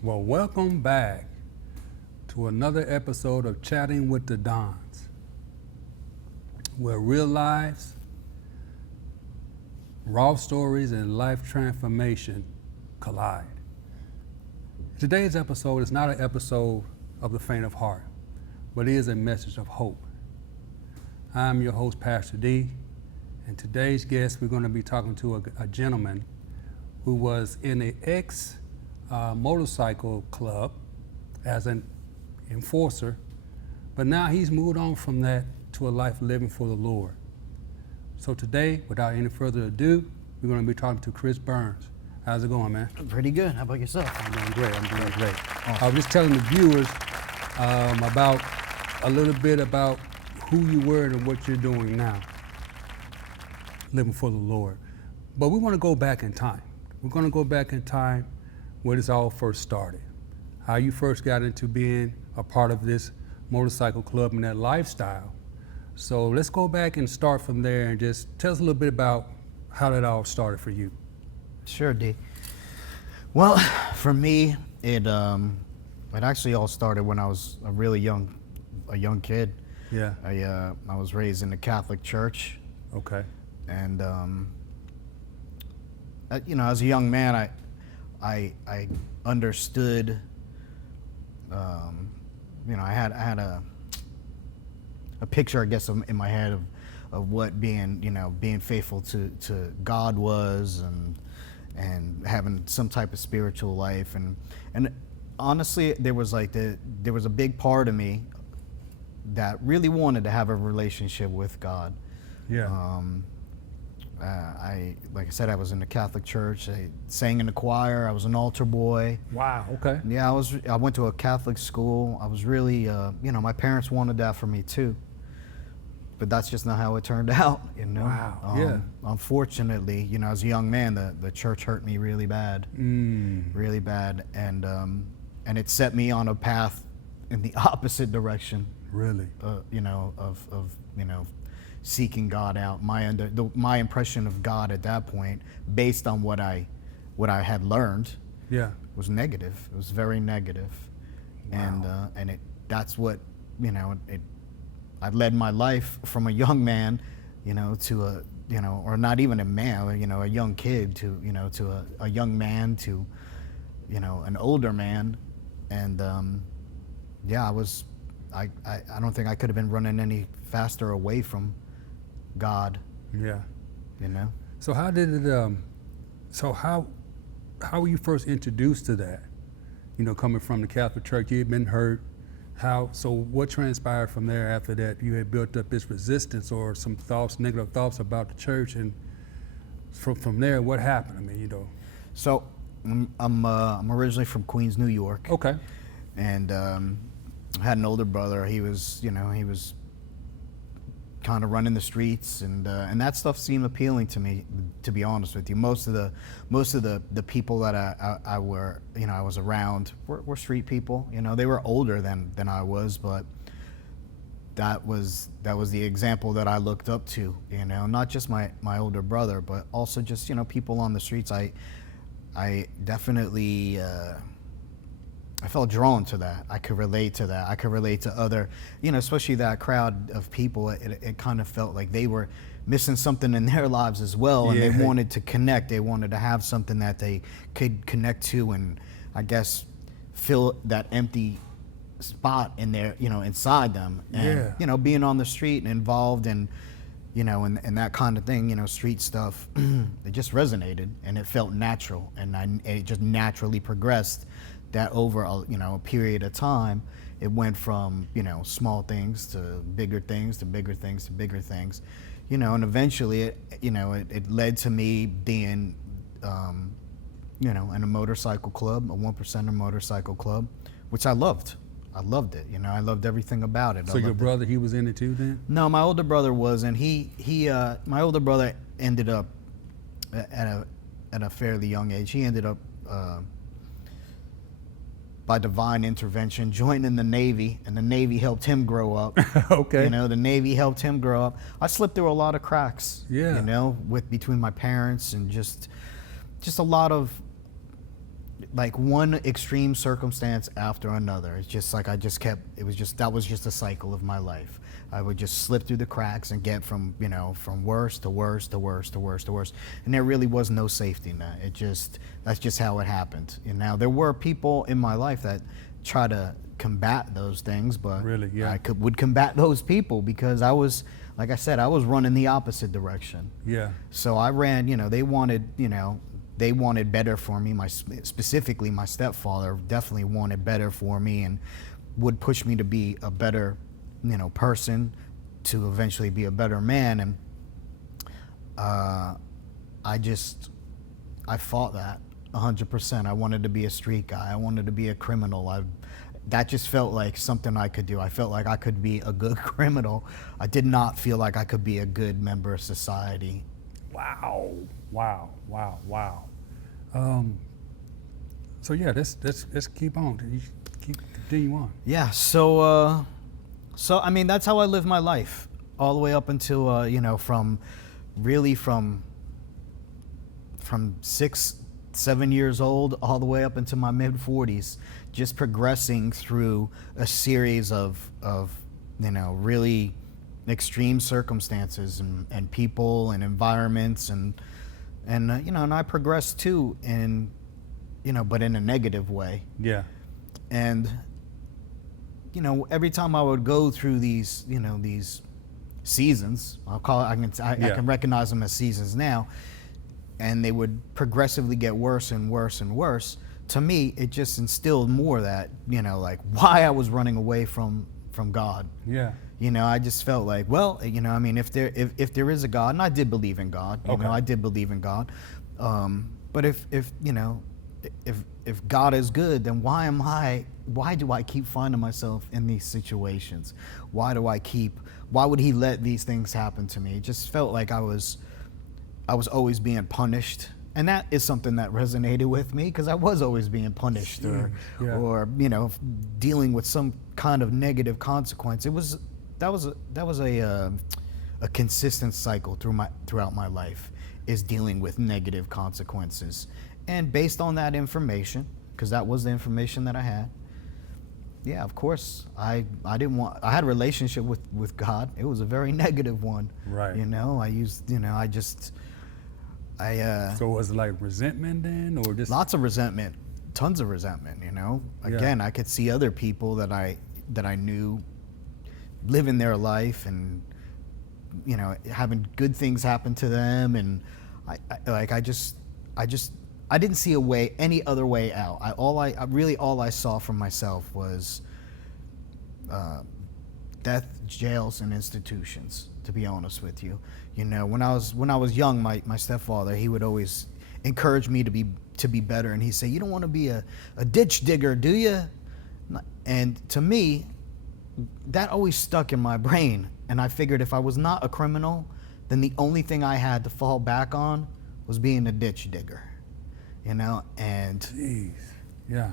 Well, welcome back to another episode of Chatting with the Dons, where real lives, raw stories, and life transformation collide. Today's episode is not an episode of the faint of heart, but it is a message of hope. I'm your host, Pastor D, and today's guest, we're going to be talking to a gentleman who was in an motorcycle club as an enforcer, but now he's moved on from that to a life living for the Lord. So today, without any further ado, we're going to be talking to Chris OBrien. How's it going, man? Pretty good. How about yourself? I'm doing great. Awesome. I was just telling the viewers about a little bit about who you were and what you're doing now, living for the Lord. But we want to go back in time. We're going to go back in time where this all first started, how you first got into being a part of this motorcycle club and that lifestyle. So let's go back and start from there and just tell us a little bit about how that all started for you. Sure, D. Well, for me, it actually all started when I was a young kid. Yeah. I was raised in the Catholic Church. Okay. And as a young man, I understood. I had a picture, I guess, in my head of what being faithful to God was, and having some type of spiritual life, and honestly, there was a big part of me that really wanted to have a relationship with God. Yeah. Like I said, I was in the Catholic Church. I sang in the choir. I was an altar boy. Wow. Okay. Yeah, I went to a Catholic school. I was really, my parents wanted that for me too. But that's just not how it turned out, Wow. Yeah. Unfortunately, as a young man, the church hurt me really bad. Really bad. And it set me on a path in the opposite direction. Really? Of seeking God out. My impression of God at that point, based on what I had learned, Yeah. was negative. It was very negative. Wow. And that's what I led my life from a young man, to a or not even a man, a young kid to a young man to an older man, and I don't think I could have been running any faster away from God. Yeah. So how did it? How were you first introduced to that? Coming from the Catholic Church, you had been hurt. So what transpired from there after that? You had built up this resistance or some thoughts, negative thoughts about the church, and from there, what happened? So I'm originally from Queens, New York. Okay. And I had an older brother. He was kind of running the streets, and that stuff seemed appealing to me, to be honest with you. Most of the people that I was around were street people. They were older than I was, but that was the example that I looked up to. Not just my older brother, but also just people on the streets. I definitely. I felt drawn to that. I could relate to that. I could relate to other, especially that crowd of people. It kind of felt like they were missing something in their lives as well, and they wanted to connect. They wanted to have something that they could connect to, and I guess fill that empty spot in their, inside them. And being on the street and involved and and that kind of thing, street stuff, it just resonated, and it felt natural, and it just naturally progressed. That over a period of time, it went from small things to bigger things to bigger things to bigger things, and eventually it led to me being in a motorcycle club, a 1%er motorcycle club, which I loved. I loved it. I loved everything about it. So your brother, he was in it too then? No, my older brother wasn't. My older brother ended up at a fairly young age. He ended up by divine intervention, joining the Navy, and the Navy helped him grow up. Okay. The Navy helped him grow up. I slipped through a lot of cracks. Yeah. Between my parents and just a lot of like one extreme circumstance after another. It's just like that was just a cycle of my life. I would just slip through the cracks and get from worse to worse to worse to worse to worse. And there really was no safety net. That's just how it happened. And now there were people in my life that try to combat those things, but really, yeah. I would combat those people because I was, like I said, I was running the opposite direction. Yeah. So I ran, they wanted better for me. Specifically, my stepfather definitely wanted better for me and would push me to be a better, person, to eventually be a better man. And I fought that 100%. I wanted to be a street guy. I wanted to be a criminal. That just felt like something I could do. I felt like I could be a good criminal. I did not feel like I could be a good member of society. Wow. So yeah, let's keep on. Continue on. Yeah. So I mean, that's how I lived my life all the way up until from 6, 7 years old all the way up into my mid 40s, just progressing through a series of really extreme circumstances and people and environments and I progressed too but in a negative way. Yeah. And every time I would go through these seasons, I can recognize them as seasons now, and they would progressively get worse and worse and worse. To me, it just instilled more that like why I was running away from God. Yeah. I just felt like, well, if there is a God, and I did believe in God, I did believe in God, but if God is good, then why do I keep finding myself in these situations? Why would he let these things happen to me? It just felt like I was always being punished. And that is something that resonated with me because I was always being punished or dealing with some kind of negative consequence. That was a consistent cycle throughout my life, is dealing with negative consequences. And based on that information, because that was the information that I had, yeah, of course, I had a relationship with God. It was a very negative one. Right. So was it like resentment then, or just lots of resentment, tons of resentment? Again, I could see other people that I knew living their life and having good things happen to them, and I didn't see any other way out. All I saw for myself was death, jails, and institutions. To be honest with you, when I was young, my stepfather, he would always encourage me to be better, and he'd say, "You don't want to be a ditch digger, do you?" And to me, that always stuck in my brain. And I figured if I was not a criminal, then the only thing I had to fall back on was being a ditch digger. And jeez, yeah,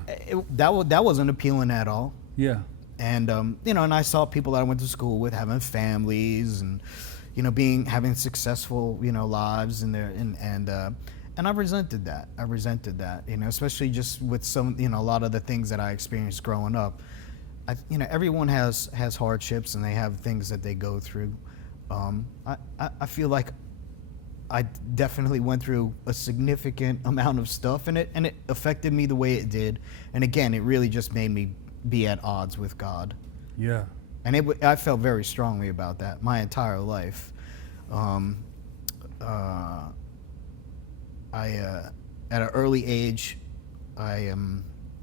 that wasn't appealing at all. Yeah. And and I saw people that I went to school with having families and having successful lives and I resented that. Especially just with some a lot of the things that I experienced growing up. Everyone has hardships and they have things that they go through. I feel like I definitely went through a significant amount of stuff, and it affected me the way it did. And again, it really just made me be at odds with God. Yeah. And I felt very strongly about that my entire life. At an early age, I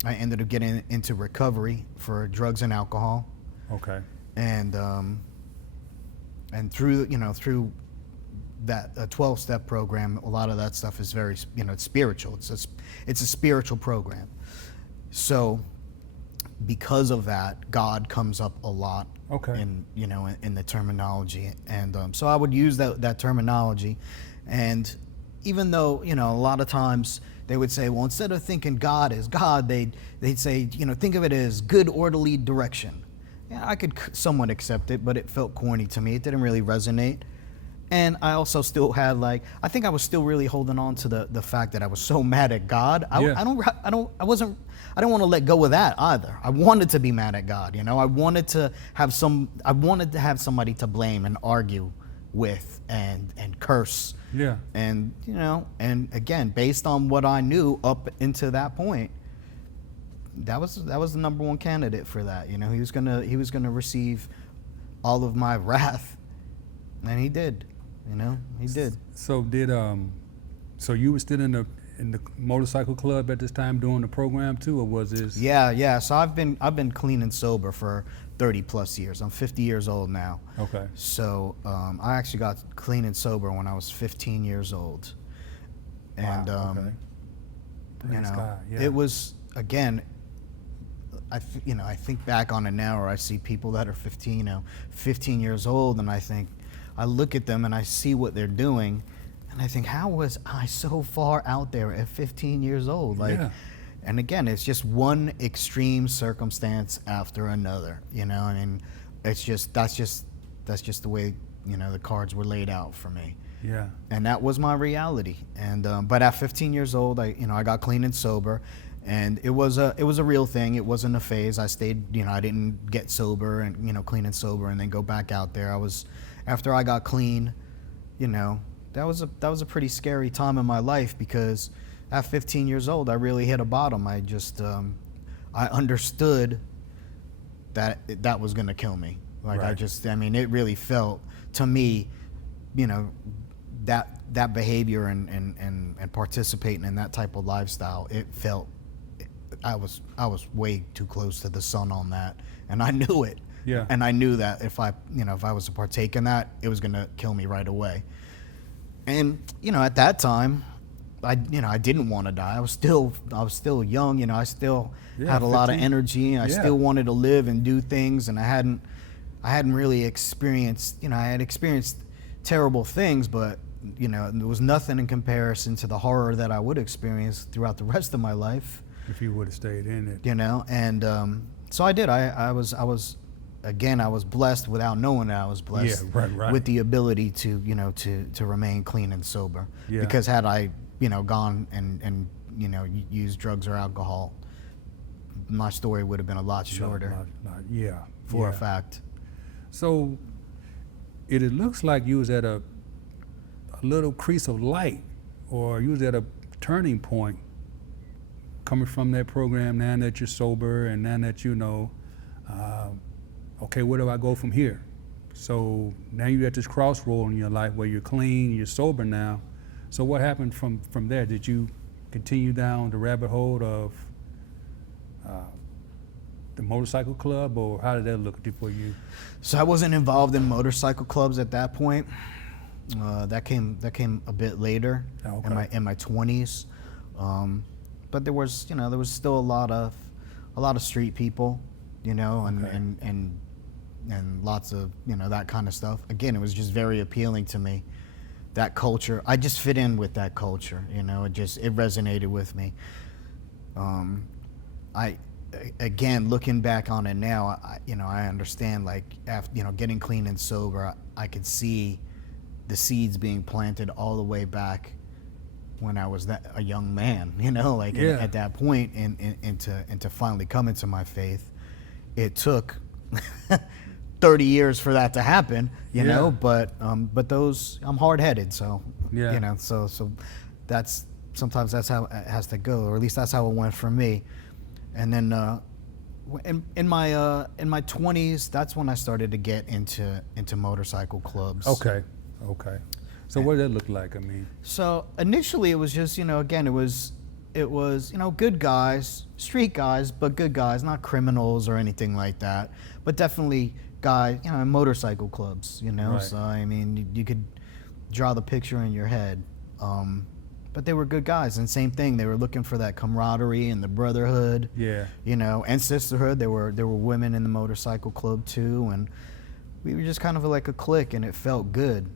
ended up getting into recovery for drugs and alcohol. Okay. And through that 12-step program, a lot of that stuff is very it's spiritual. It's a spiritual program. So because of that, God comes up a lot. Okay. in the terminology, and so I would use that terminology, and even though a lot of times they would say, well, instead of thinking God is God, they'd say think of it as good orderly direction. Yeah, I could somewhat accept it, but it felt corny to me. It didn't really resonate. And I also still had I think I was still really holding on to the fact that I was so mad at God. I didn't want to let go of that either. I wanted to be mad at God, I wanted to have somebody to blame and argue with and curse. Yeah. And, and again, based on what I knew up into that point, that was the number one candidate for that. He was gonna receive all of my wrath, and he did. He did. So so you were still in the motorcycle club at this time doing the program too, or was this? Yeah. So I've been clean and sober for 30 plus years. I'm 50 years old now. Okay. So I actually got clean and sober when I was 15 years old, and wow, okay. Yeah. It was, again, I think back on it now, or I see people that are 15 years old, and I look at them and I see what they're doing, and I think, how was I so far out there at 15 years old? Yeah. And again, it's just one extreme circumstance after another, that's just the way, the cards were laid out for me. Yeah. And that was my reality. And but at 15 years old, I got clean and sober, and it was a real thing. It wasn't a phase. I stayed, I didn't get sober and clean and sober and then go back out there. After I got clean, that was a pretty scary time in my life, because at 15 years old, I really hit a bottom. I just I understood that was going to kill me. Right. It really felt to me, that behavior and participating in that type of lifestyle, it felt I was way too close to the sun on that, and I knew it. Yeah. And I knew that if I was to partake in that, it was going to kill me right away. And at that time, I didn't want to die. I was still young. I still had a lot of energy, and I still wanted to live and do things. And I hadn't really experienced. I had experienced terrible things, but there was nothing in comparison to the horror that I would experience throughout the rest of my life. If you would have stayed in it. And so I did. I was blessed without knowing that I was blessed. Yeah, right. With the ability to to remain clean and sober. Yeah. Because had I gone and used drugs or alcohol, my story would have been a lot shorter. For a fact. So it looks like you was at a little crease of light, or you was at a turning point coming from that program, now that you're sober and now that okay, where do I go from here? So now you're at this crossroad in your life where you're clean, you're sober now. So what happened from there? Did you continue down the rabbit hole of the motorcycle club, or how did that look for you? So I wasn't involved in motorcycle clubs at that point. That came a bit later. Okay. in my 20s. But there was still a lot of street people, and lots of that kind of stuff. Again, it was just very appealing to me. That culture, I just fit in with that culture. It resonated with me. Again, looking back on it now, I understand, after getting clean and sober, I could see the seeds being planted all the way back when I was a young man, at that point, and to finally come into my faith. It took 30 years for that to happen, but those, I'm hard-headed, so so sometimes that's how it has to go, or at least that's how it went for me. And then in my 20s, that's when I started to get into motorcycle clubs. Okay. So what did that look like? So initially it was just, again, it was good guys, street guys, but good guys, not criminals or anything like that, but definitely guys, motorcycle clubs, Right. So you could draw the picture in your head. But they were good guys, and same thing, they were looking for that camaraderie and the brotherhood. Yeah. And sisterhood. There were women in the motorcycle club too, and we were just kind of like a clique, and it felt good,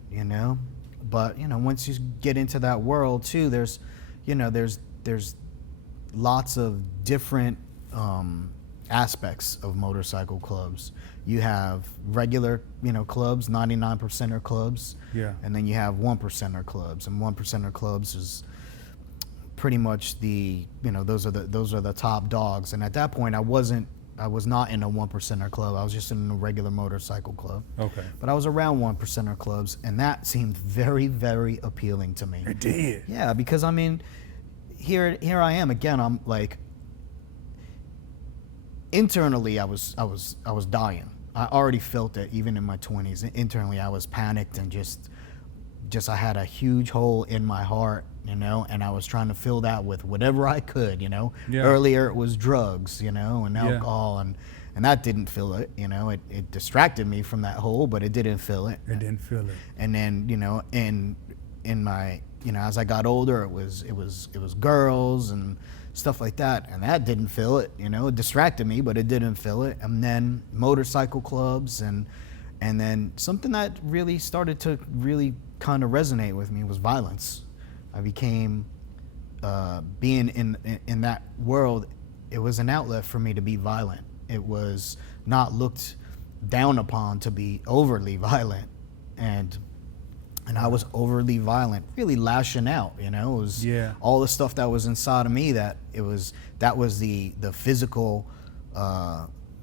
But once you get into that world too, there's lots of different aspects of motorcycle clubs. You have regular, clubs, 99%er clubs, Yeah. and then you have 1%er clubs. And 1%er clubs is pretty much those are the top dogs. And at that point, I was not in a 1%er club. I was just in a regular motorcycle club. Okay. But I was around 1%er clubs, and that seemed very, very appealing to me. It did. Yeah, because I mean, here I am again. I'm like, internally, I was dying. I already felt it, even in my 20s. Internally, I was panicked and just I had a huge hole in my heart, and I was trying to fill that with whatever I could, Yeah. Earlier it was drugs, and Yeah. alcohol, and that didn't fill it, It distracted me from that hole, but it didn't fill it. It didn't feel it. And then, in my, as I got older, it was girls and stuff like that, and that didn't fill it. It distracted me, but it didn't fill it. And then motorcycle clubs, and then something that really started to really kind of resonate with me was violence. I became being in that world. It was an outlet for me to be violent. It was not looked down upon to be overly violent, and I was overly violent, really lashing out, It was all the stuff that was inside of me that was the physical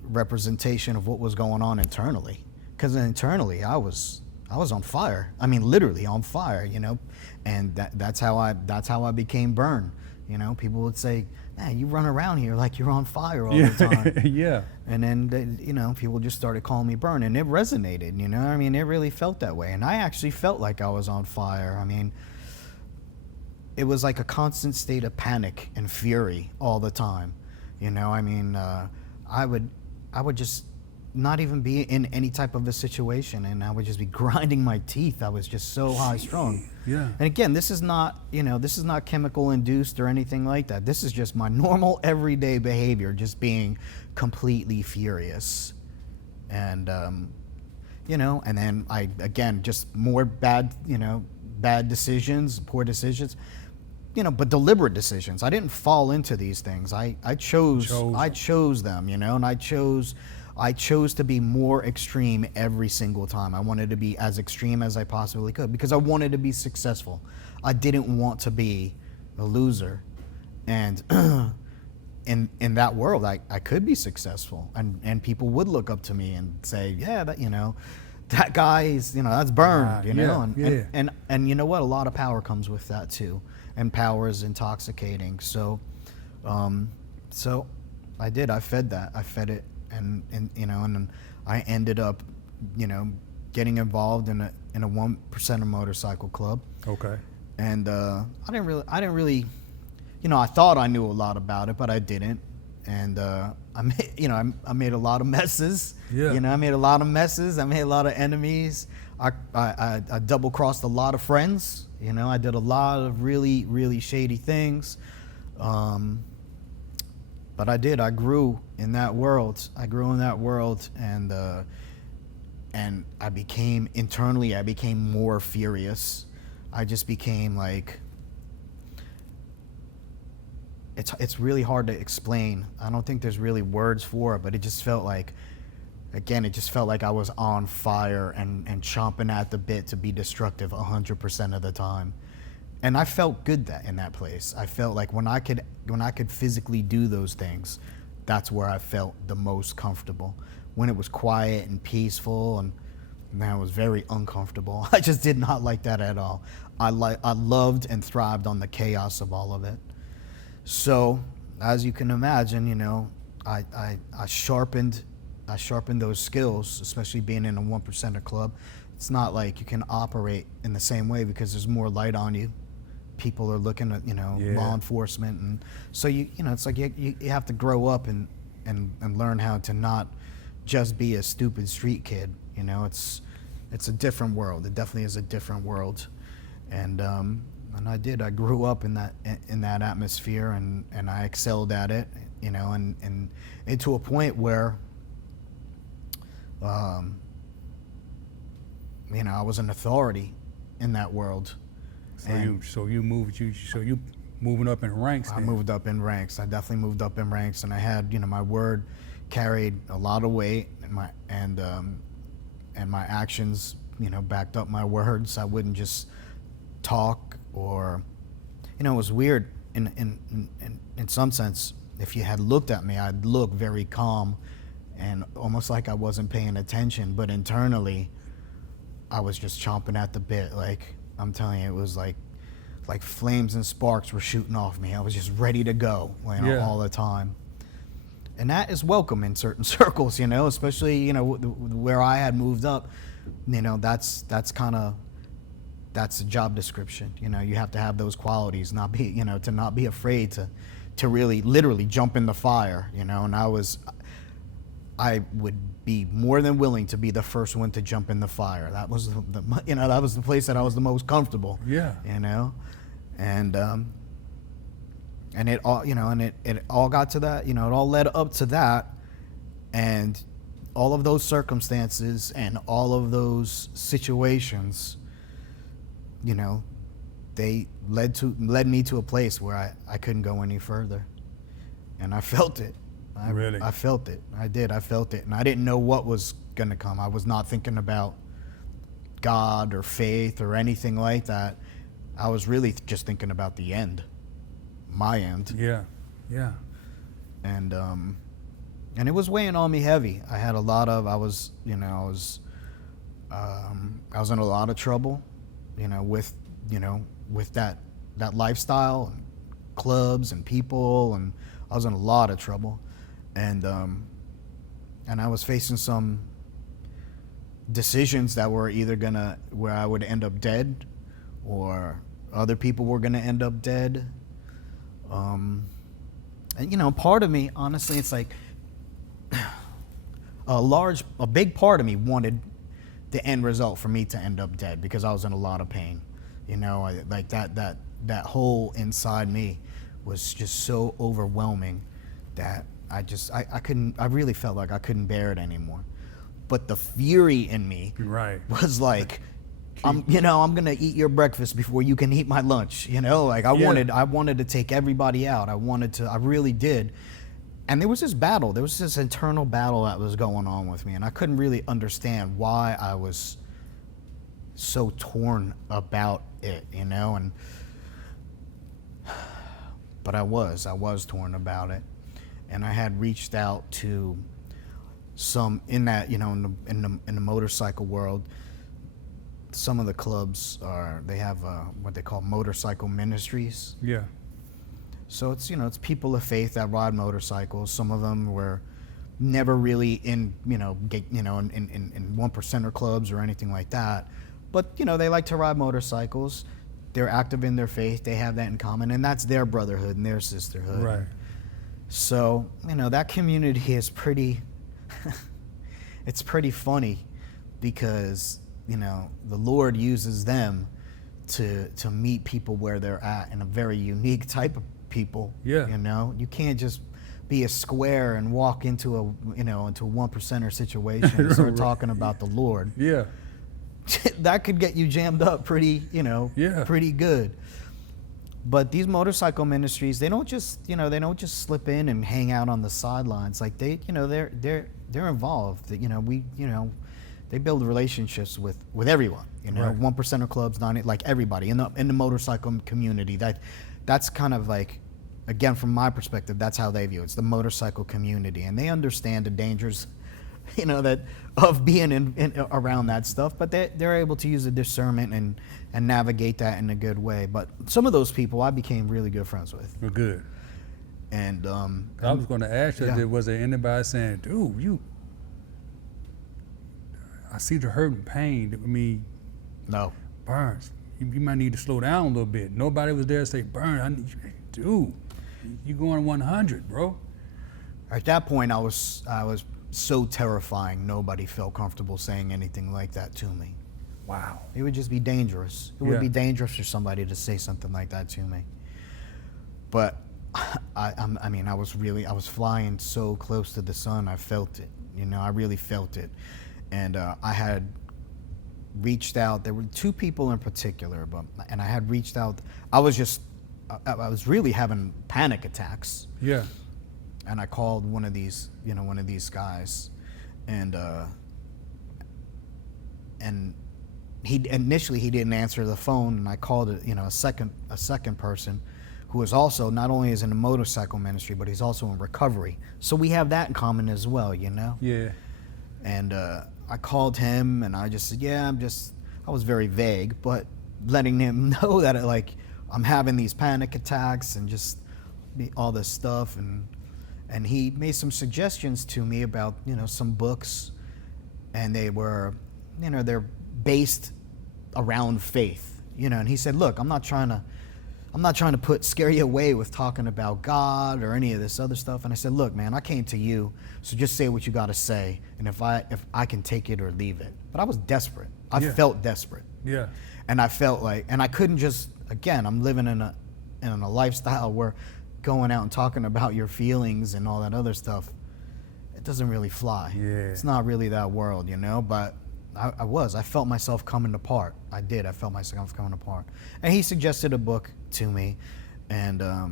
representation of what was going on internally. Because internally, I was on fire. I mean, literally on fire, And that's how I became BurN. People would say, "Man, you run around here like you're on fire all the time." Yeah. And then, people just started calling me BurN, and it resonated, I mean, it really felt that way. And I actually felt like I was on fire. I mean, it was like a constant state of panic and fury all the time. I mean, I would just not even be in any type of a situation, and I would just be grinding my teeth. I was just so high strung. Yeah. And again, this is not chemical induced or anything like that. This is just my normal everyday behavior, just being completely furious. And and then I, again, just more bad decisions, poor decisions, but deliberate decisions. I didn't fall into these things. I chose them, and I chose to be more extreme every single time. I wanted to be as extreme as I possibly could because I wanted to be successful. I didn't want to be a loser. And in that world, I could be successful, and people would look up to me and say, "Yeah, that guy is, that's BurN." And you know what? A lot of power comes with that too, and power is intoxicating. So I did. I fed that. I fed it. And then I ended up, getting involved in a 1%er motorcycle club. Okay. And I didn't really, I thought I knew a lot about it, but I didn't. And I made a lot of messes. Yeah. I made a lot of messes. I made a lot of enemies. I double crossed a lot of friends. I did a lot of really, really shady things. But I did. I grew in that world. And I became more furious. I just became like, it's really hard to explain. I don't think there's really words for it, but it just felt like, again, I was on fire and chomping at the bit to be destructive 100% of the time. And I felt good in that place. I felt like when I could physically do those things, that's where I felt the most comfortable. When it was quiet and peaceful, and man, it was very uncomfortable. I just did not like that at all. I loved and thrived on the chaos of all of it. So, as you can imagine, I sharpened those skills, especially being in a 1%er club. It's not like you can operate in the same way because there's more light on you. People are looking at, law enforcement, and so it's like you have to grow up and learn how to not just be a stupid street kid. It's a different world. It definitely is a different world, and I did. I grew up in that atmosphere, and I excelled at it, and to a point where, I was an authority in that world. So you moving up in ranks. I moved up in ranks. I definitely moved up in ranks, and I had, my word carried a lot of weight, and my actions, backed up my words. I wouldn't just talk, or, it was weird in some sense. If you had looked at me, I'd look very calm and almost like I wasn't paying attention, but internally I was just chomping at the bit. Like, I'm telling you, it was like flames and sparks were shooting off me. I was just ready to go, all the time. And that is welcome in certain circles, especially, where I had moved up. That's a job description. You have to have those qualities, to not be afraid to really literally jump in the fire, and I would be more than willing to be the first one to jump in the fire. That was that was the place that I was the most comfortable. Yeah. And it all, it all got to that, it all led up to that, and all of those circumstances and all of those situations, they led me to a place where I couldn't go any further. And I felt it. Really? I felt it. I did. I felt it. And I didn't know what was going to come. I was not thinking about God or faith or anything like that. I was really just thinking about the end. My end. Yeah. Yeah. And it was weighing on me heavy. I was in a lot of trouble, with that lifestyle and clubs and people, and I was in a lot of trouble. And I was facing some decisions that were either where I would end up dead, or other people were gonna end up dead. And part of me, honestly, it's like a big part of me wanted the end result for me to end up dead, because I was in a lot of pain. Like that hole inside me was just so overwhelming that I couldn't. I really felt like I couldn't bear it anymore. But the fury in me was like, I'm gonna eat your breakfast before you can eat my lunch. Like I wanted to take everybody out. I really did. And there was this battle. There was this internal battle that was going on with me, and I couldn't really understand why I was so torn about it, but I was torn about it. And I had reached out to some in that, in the motorcycle world. Some of the clubs they have what they call motorcycle ministries. Yeah. So it's it's people of faith that ride motorcycles. Some of them were never really in in 1%er clubs or anything like that, but they like to ride motorcycles. They're active in their faith. They have that in common, and that's their brotherhood and their sisterhood. Right. So that community is pretty. It's pretty funny, because the Lord uses them to meet people where they're at, in a very unique type of people. Yeah. You can't just be a square and walk into a 1%er situation and start talking about the Lord. Yeah. That could get you jammed up pretty pretty good. But these motorcycle ministries, they don't just slip in and hang out on the sidelines. Like they're involved. They build relationships with everyone. Right. 1%er clubs, like everybody in the motorcycle community. That's kind of like, again, from my perspective, that's how they view it. It's the motorcycle community, and they understand the dangers, that of being in around that stuff. But they're able to use the discernment and navigate that in a good way. But some of those people I became really good friends with. Well, good. And I was going to ask you, was there anybody saying, dude, I see the hurt and pain. I mean, no. Burns, you might need to slow down a little bit. Nobody was there to say, Burn, I need you. Dude, you going 100, bro. At that point, I was so terrifying. Nobody felt comfortable saying anything like that to me. Wow. It would just be dangerous. It would be dangerous for somebody to say something like that to me. But I was flying so close to the sun. I felt it. I really felt it. And I had reached out. There were two people in particular, and I had reached out. I was really having panic attacks. Yeah. and I called one of these guys, and he didn't answer the phone, and I called a second person who is also not only is in the motorcycle ministry, but he's also in recovery. So we have that in common as well, Yeah. And I called him, and I just said, yeah, I was very vague, but letting him know that I'm having these panic attacks and just all this stuff, and he made some suggestions to me about some books, and they were they're based around faith, and he said, look, I'm not trying to scare you away with talking about God or any of this other stuff. And I said, look, man, I came to you, so just say what you got to say, and if I can take it or leave it. But I was desperate. I felt desperate. Yeah. And I felt like, and I couldn't just, again, I'm living in a lifestyle where going out and talking about your feelings and all that other stuff, it doesn't really fly. Yeah. It's not really that world, but I felt myself coming apart. I felt myself coming apart. And he suggested a book to me, and I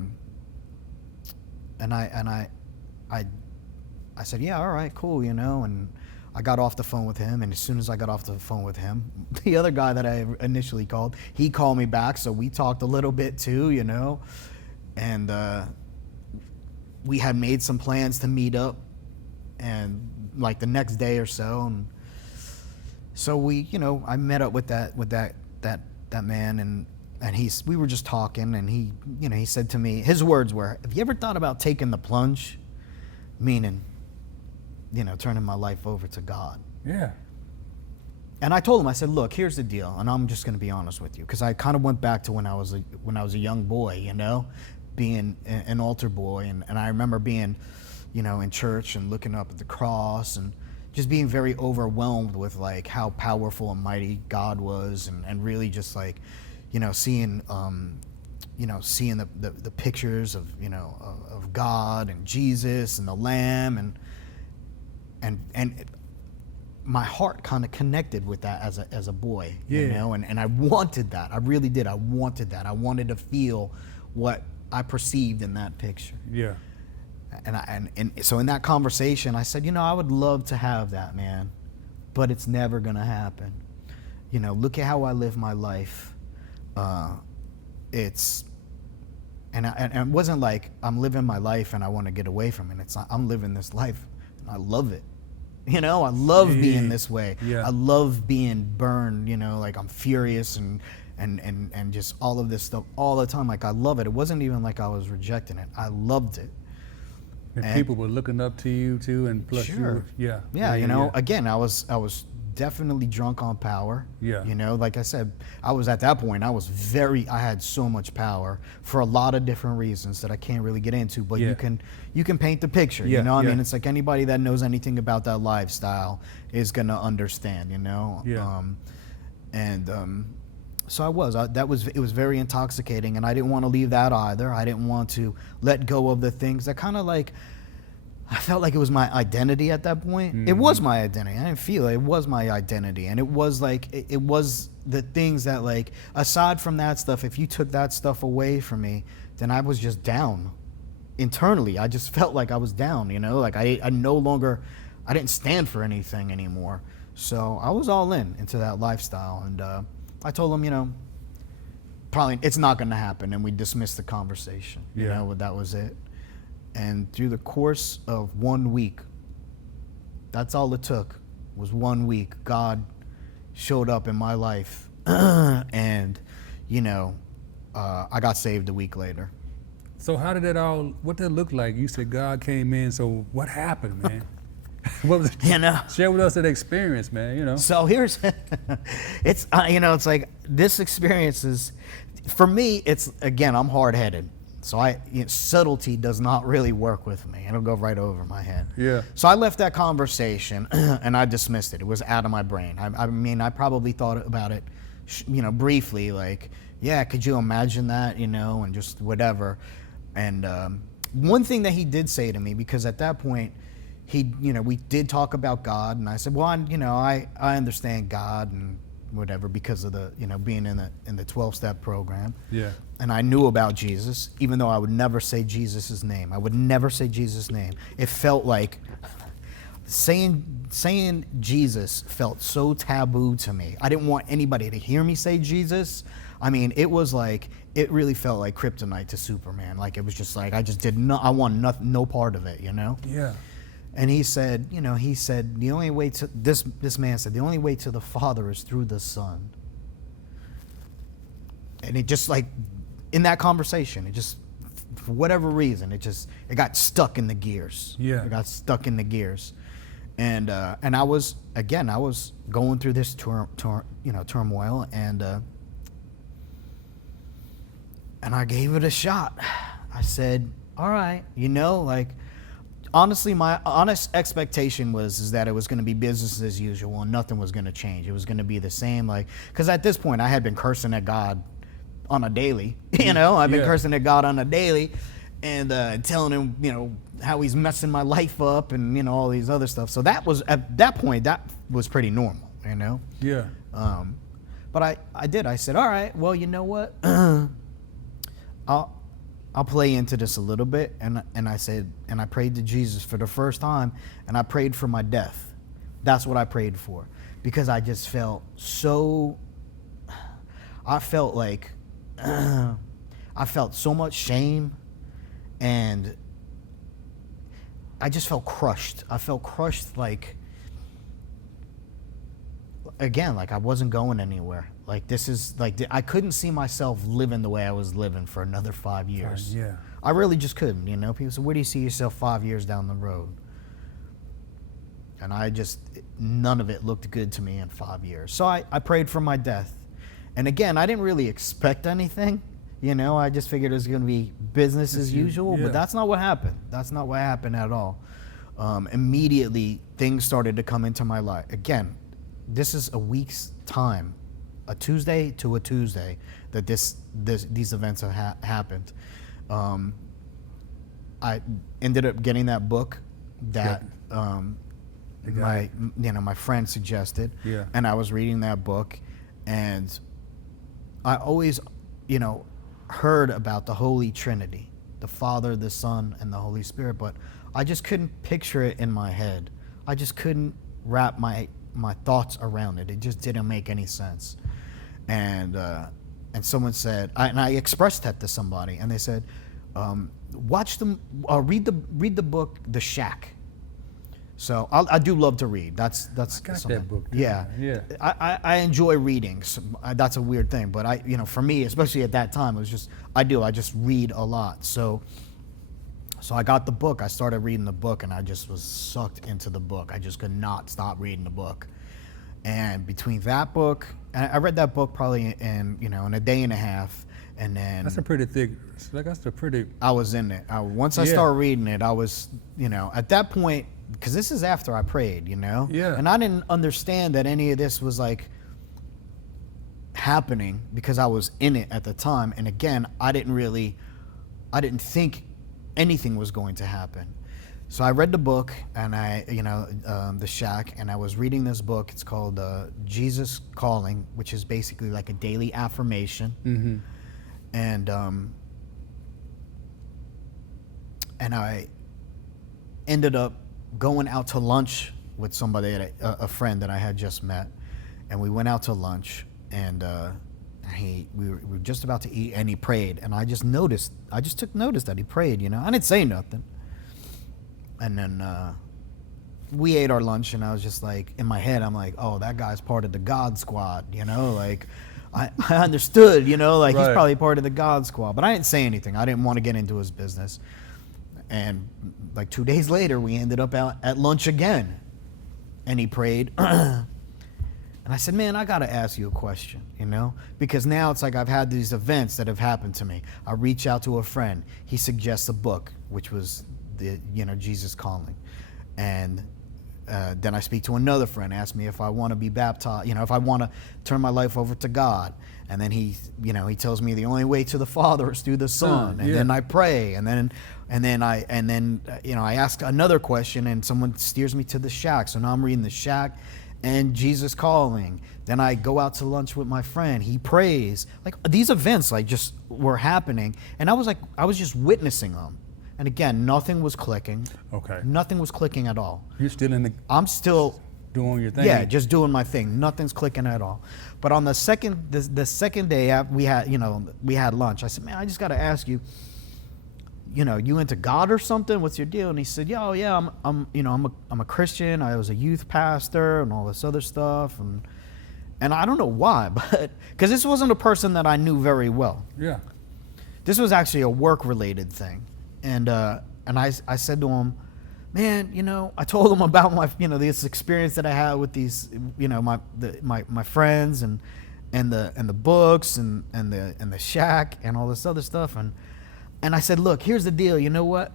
said, yeah, all right, cool, and I got off the phone with him, and as soon as I got off the phone with him, the other guy that I initially called, he called me back, so we talked a little bit too, and we had made some plans to meet up, and like the next day or so, and so we, I met up with that man, and we were just talking, and he said to me, his words were, have you ever thought about taking the plunge? Meaning, turning my life over to God. Yeah. And I told him, I said, look, here's the deal, and I'm just going to be honest with you, because I kind of went back to when I was a young boy, being an altar boy, and I remember being, in church and looking up at the cross and just being very overwhelmed with how powerful and mighty God was, and really just seeing the pictures of God and Jesus and the Lamb, and my heart kind of connected with that as a boy, and I wanted that. I really did. I wanted that. I wanted to feel what I perceived in that picture. Yeah. And so in that conversation, I said, I would love to have that, man, but it's never gonna happen. Look at how I live my life. It wasn't like I'm living my life and I want to get away from it. It's not, I'm living this life and I love it. I love being this way. Yeah. I love being burned, I'm furious and just all of this stuff all the time. I love it. It wasn't even like I was rejecting it. I loved it. And people were looking up to you too, and plus sure. you were, again, I was definitely drunk on power. Yeah. Like I said, I was at that point, I had so much power for a lot of different reasons that I can't really get into, but you can paint the picture, I mean, it's like anybody that knows anything about that lifestyle is going to understand, Yeah. So it was very intoxicating, and I didn't want to leave that either. I didn't want to let go of the things that kind of I felt like it was my identity at that point. Mm-hmm. It was my identity. I didn't feel it. It was my identity. And it was it was the things that aside from that stuff, if you took that stuff away from me, then I was just down. Internally, I just felt like I was down, I no longer, I didn't stand for anything anymore. So I was all into that lifestyle. And I told him, probably it's not going to happen. And we dismissed the conversation. That was it. And through the course of 1 week, that's all it took, was 1 week. God showed up in my life, and I got saved a week later. So what did that look like? You said God came in, so what happened, man? What was it? Share with us that experience, man, So here's, it's, it's like this experience is, for me, it's, again, I'm hard-headed. So subtlety does not really work with me. It'll go right over my head. Yeah. So I left that conversation and I dismissed it. It was out of my brain. I mean, I probably thought about it, briefly, could you imagine that, and just whatever. And one thing that he did say to me, because at that point, we did talk about God, and I said, well, I understand God, and whatever, because of the, being in the 12-step program. Yeah. And I knew about Jesus, even though I would never say Jesus' name. I would never say Jesus' name. It felt like saying Jesus felt so taboo to me. I didn't want anybody to hear me say Jesus. I mean, it really felt like kryptonite to Superman. Like, it was just like, I want no part of it, Yeah. And he said, the only way to, this man said, the only way to the Father is through the Son. And it just, like, in that conversation, it just, for whatever reason, it got stuck in the gears. Yeah. It got stuck in the gears. And I was going through this turmoil, and I gave it a shot. I said, all right, honestly, my honest expectation is that it was going to be business as usual and nothing was going to change. It was going to be the same, because at this point I had been cursing at God on a daily, I've been cursing at God on a daily, and telling him, how he's messing my life up and, all these other stuff. So that was, at that point, that was pretty normal, Yeah. But I said, all right, well, you know what? I'll play into this a little bit, and I said, and I prayed to Jesus for the first time, and I prayed for my death. That's what I prayed for, because I just felt I felt like, I felt so much shame, and I just felt crushed. I felt crushed, like, again, like I wasn't going anywhere. Like, this is, like, I couldn't see myself living the way I was living for another 5 years. Yeah. I really just couldn't, People say, where do you see yourself 5 years down the road? And none of it looked good to me in 5 years. So I prayed for my death. And again, I didn't really expect anything. I just figured it was going to be business as usual, but that's not what happened. That's not what happened at all. Immediately, things started to come into my life. Again, this is a week's time, a Tuesday to a Tuesday, that these events have happened. I ended up getting that book that my friend suggested, and I was reading that book, and I always, heard about the Holy Trinity, the Father, the Son, and the Holy Spirit, but I just couldn't picture it in my head. I just couldn't wrap my thoughts around it. It just didn't make any sense. And someone said, and I expressed that to somebody, and they said, read the book The Shack. So I do love to read. That's I got something. that book. Yeah. I enjoy reading. So that's a weird thing, but for me, especially at that time, it was just I just read a lot. So I got the book. I started reading the book, and I just was sucked into the book. I just could not stop reading the book. And between that book, and I read that book probably in a day and a half, and then That's a pretty thick. That's a pretty. I was in it. Once I started reading it, I was, at that point, because this is after I prayed, Yeah. and I didn't understand that any of this was like happening because I was in it at the time. And again, I didn't think anything was going to happen. So I read the book, and The Shack, and I was reading this book. It's called Jesus Calling, which is basically like a daily affirmation. Mm-hmm. And I ended up going out to lunch with somebody, a friend that I had just met, and we went out to lunch, and we were just about to eat, and he prayed, and I just took notice that he prayed. I didn't say nothing, and then we ate our lunch, and I was just like, in my head, I'm like, oh, that guy's part of the God Squad, like. I understood, he's probably part of the God Squad, but I didn't say anything. I didn't want to get into his business. And like 2 days later, we ended up out at lunch again, and he prayed. And I said, man, I got to ask you a question, because now it's like I've had these events that have happened to me. I reach out to a friend. He suggests a book, which was Jesus Calling. And then I speak to another friend, ask me if I want to be baptized, if I want to turn my life over to God. And then he tells me the only way to the Father is through the Son. And then I pray, and then I ask another question, and someone steers me to The Shack. So now I'm reading The Shack, and Jesus calling. Then I go out to lunch with my friend. He prays. Like, these events like just were happening, and I was just witnessing them. And again, nothing was clicking. Okay. Nothing was clicking at all. You're still in the. I'm still doing your thing. Yeah, just doing my thing. Nothing's clicking at all. But on the second day after we had lunch, I said, man, I just got to ask you, you into God or something? What's your deal? And he said, yeah, I'm a Christian. I was a youth pastor and all this other stuff. And I don't know why, but because this wasn't a person that I knew very well. Yeah. This was actually a work-related thing. And I said to him, man, I told him about my, this experience that I had with these, my friends and the books and the shack and all this other stuff. And I said, look, here's the deal. You know what?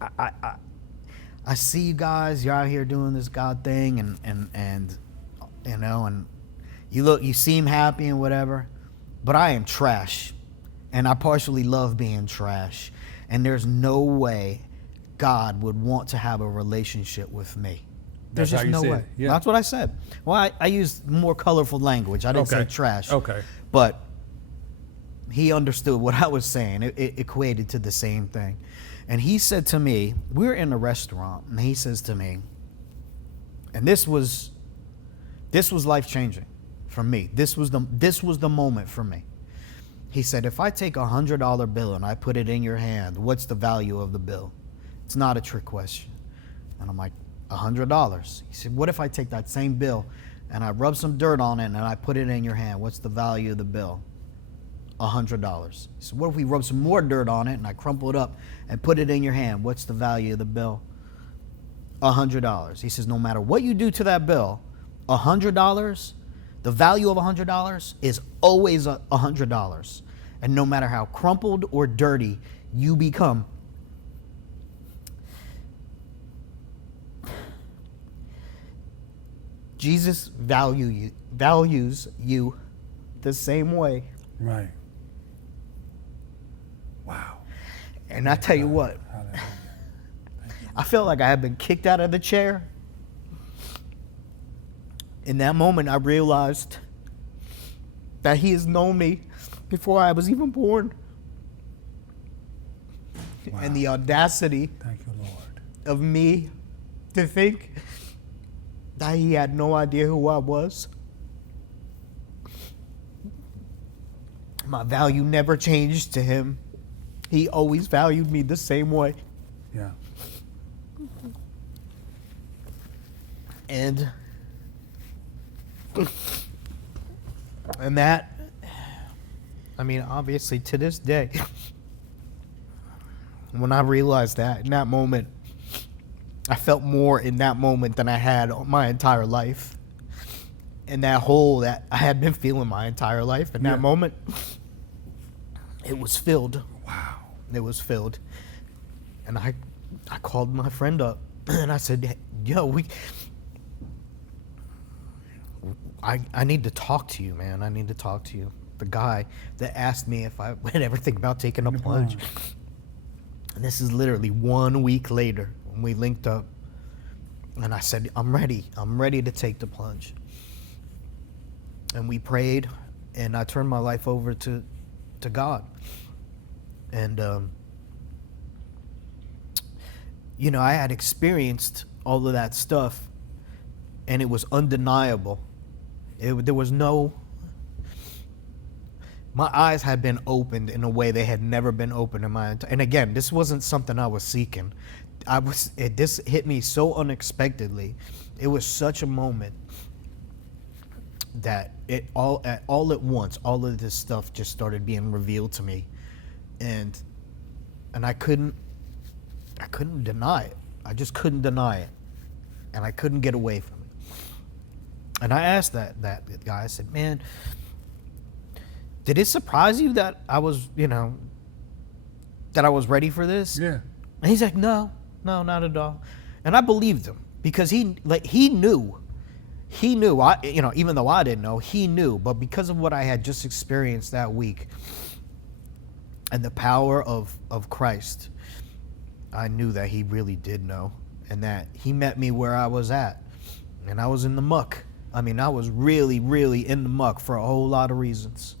I see you guys. You're out here doing this God thing, and you seem happy and whatever. But I am trash, and I partially love being trash. And there's no way God would want to have a relationship with me. There's just no way. Yeah. That's what I said. Well, I used more colorful language. I didn't say trash. Okay. But he understood what I was saying. It equated to the same thing. And he said to me, we were in a restaurant, and he says to me, and this was life-changing for me. This was the moment for me. He said, if I take $100 bill and I put it in your hand, what's the value of the bill? It's not a trick question. And I'm like, $100. He said, what if I take that same bill and I rub some dirt on it and I put it in your hand? What's the value of the bill? $100. He said, what if we rub some more dirt on it and I crumple it up and put it in your hand? What's the value of the bill? $100. He says, no matter what you do to that bill, $100, the value of $100 is always $100. And no matter how crumpled or dirty you become, Jesus values you the same way. Right. Wow. And I tell you what, I felt like I had been kicked out of the chair. In that moment, I realized that he has known me before I was even born. Wow. And the audacity Thank you, Lord. of me to think that he had no idea who I was. My value never changed to him. He always valued me the same way. Yeah. And that, obviously to this day, when I realized that, in that moment, I felt more in that moment than I had my entire life. And that hole that I had been feeling my entire life, in that moment, it was filled. Wow. It was filled. And I called my friend up and I said, yo, I need to talk to you, man. I need to talk to you. The guy that asked me if I would ever think about taking a plunge. And this is literally 1 week later when we linked up. And I said, I'm ready. I'm ready to take the plunge. And we prayed, and I turned my life over to God. And, I had experienced all of that stuff, and it was undeniable. There was no... My eyes had been opened in a way they had never been opened in my entire... And again, this wasn't something I was seeking. This hit me so unexpectedly. It was such a moment that all at once, all of this stuff just started being revealed to me, and I couldn't deny it. I just couldn't deny it, and I couldn't get away from it. And I asked that guy. I said, "Man, did it surprise you that I was, that I was ready for this?" Yeah. And he's like, "No, not at all." And I believed him because he knew. He knew, even though I didn't know, he knew. But because of what I had just experienced that week and the power of Christ, I knew that he really did know, and that he met me where I was at. And I was in the muck. I mean, I was really, really in the muck for a whole lot of reasons.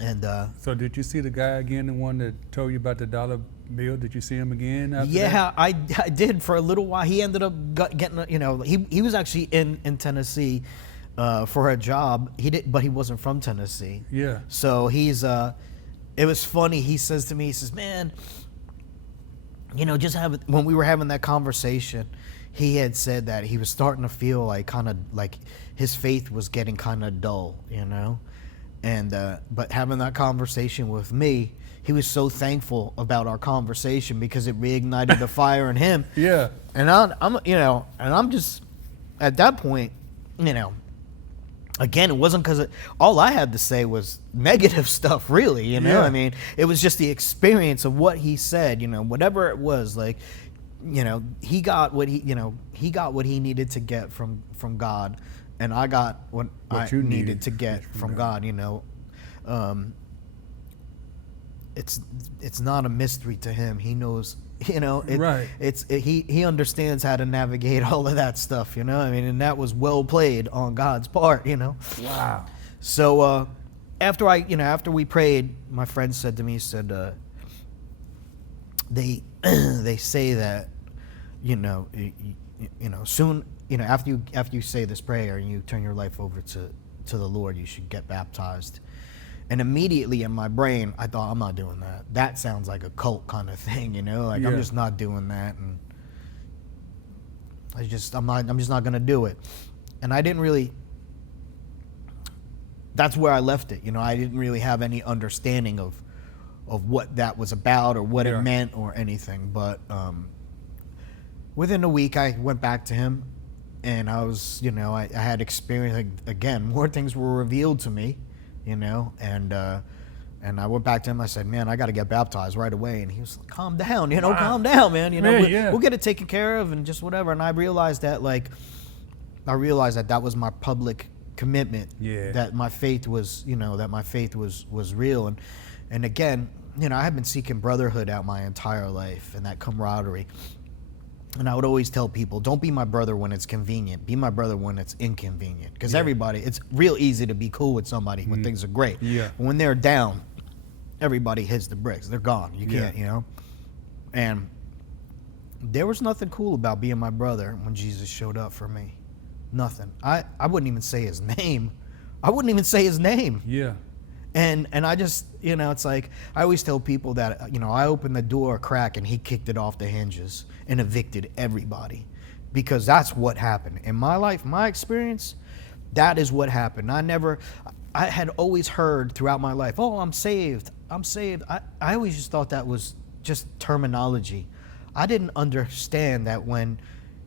And So did you see the guy again, the one that told you about the dollar bill? Did you see him again after yeah, that? I did for a little while. He ended up getting, he was actually in Tennessee for a job. But he wasn't from Tennessee. Yeah. So he's, it was funny. He says to me, he says, man, when we were having that conversation, he had said that he was starting to feel like kind of like his faith was getting kind of dull, And but having that conversation with me, he was so thankful about our conversation because it reignited the fire in him. Yeah. And I'm just at that point, again, it wasn't because all I had to say was negative stuff, really. Yeah. I mean, it was just the experience of what he said. Whatever it was, like, he got what he got what he needed to get from God. And I got what I you needed to get from God. It's not a mystery to him. He knows. Right. He understands how to navigate all of that stuff. I mean, and that was well played on God's part. Wow. So after we prayed, my friend said to me, he said, they say that soon. After you say this prayer and you turn your life over to the Lord, you should get baptized. And immediately in my brain, I thought, I'm not doing that. That sounds like a cult kind of thing, Like, Yeah. I'm just not doing that, and I'm just not gonna do it. And I didn't really. That's where I left it. I didn't really have any understanding of what that was about or what Yeah. it meant or anything. But within a week, I went back to him. And I was, I had experience, again, more things were revealed to me, and I went back to him. I said, man, I got to get baptized right away. And he was like, calm down, Wow. calm down, man. Yeah. We'll get it taken care of and just whatever. And I realized that, that was my public commitment. Yeah. That my faith was, was real. And again, I had been seeking brotherhood out my entire life and that camaraderie. And I would always tell people, don't be my brother when it's convenient. Be my brother when it's inconvenient. Because everybody, it's real easy to be cool with somebody when things are great. Yeah. When they're down, everybody hits the bricks. They're gone. You can't, And there was nothing cool about being my brother when Jesus showed up for me. Nothing. I wouldn't even say his name. Yeah. And I just, it's like, I always tell people that, I opened the door a crack and he kicked it off the hinges and evicted everybody. Because that's what happened. In my life, my experience, that is what happened. I had always heard throughout my life, oh, I'm saved. I always just thought that was just terminology. I didn't understand that when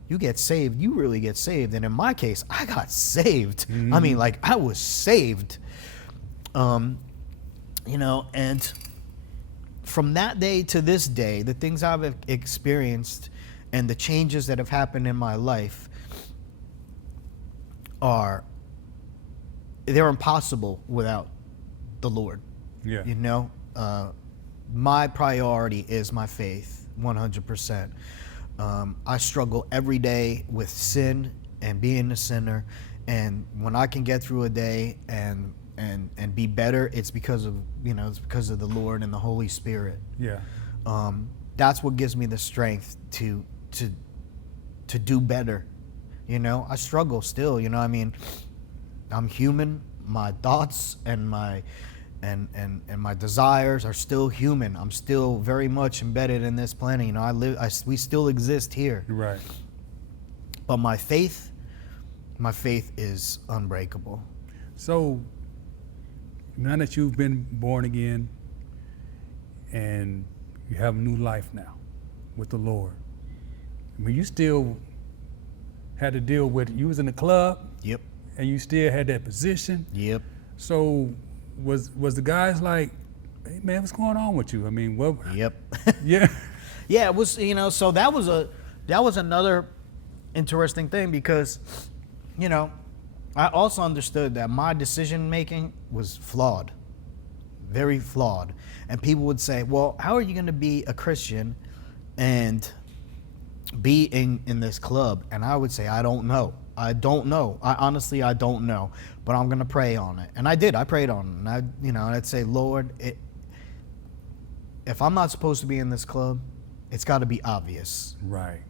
you get saved, you really get saved. And in my case, I got saved. Mm-hmm. I mean, like, I was saved. And from that day to this day, the things I've experienced and the changes that have happened in my life they're impossible without the Lord. Yeah. My priority is my faith, 100%. I struggle every day with sin and being a sinner, and when I can get through a day and be better, it's because of the Lord and the Holy Spirit. Yeah. That's what gives me the strength to do better. I struggle still. I mean, I'm human. My thoughts and my desires are still human. I'm still very much embedded in this planet. We still exist here. Right. But my faith is unbreakable. So now that you've been born again and you have a new life now with the Lord, I mean, you still had to deal with, you was in the club. Yep. And you still had that position. Yep. So was the guys like, hey man, what's going on with you? I mean, what? Yep. Yeah. Yeah, it was, so that was another interesting thing because, I also understood that my decision making was flawed, very flawed. And people would say, well, how are you going to be a Christian and be in this club? And I would say, I don't know. I honestly, I don't know, but I'm going to pray on it. And I did. I prayed on it. And I'd say, Lord, if I'm not supposed to be in this club, it's got to be obvious. Right.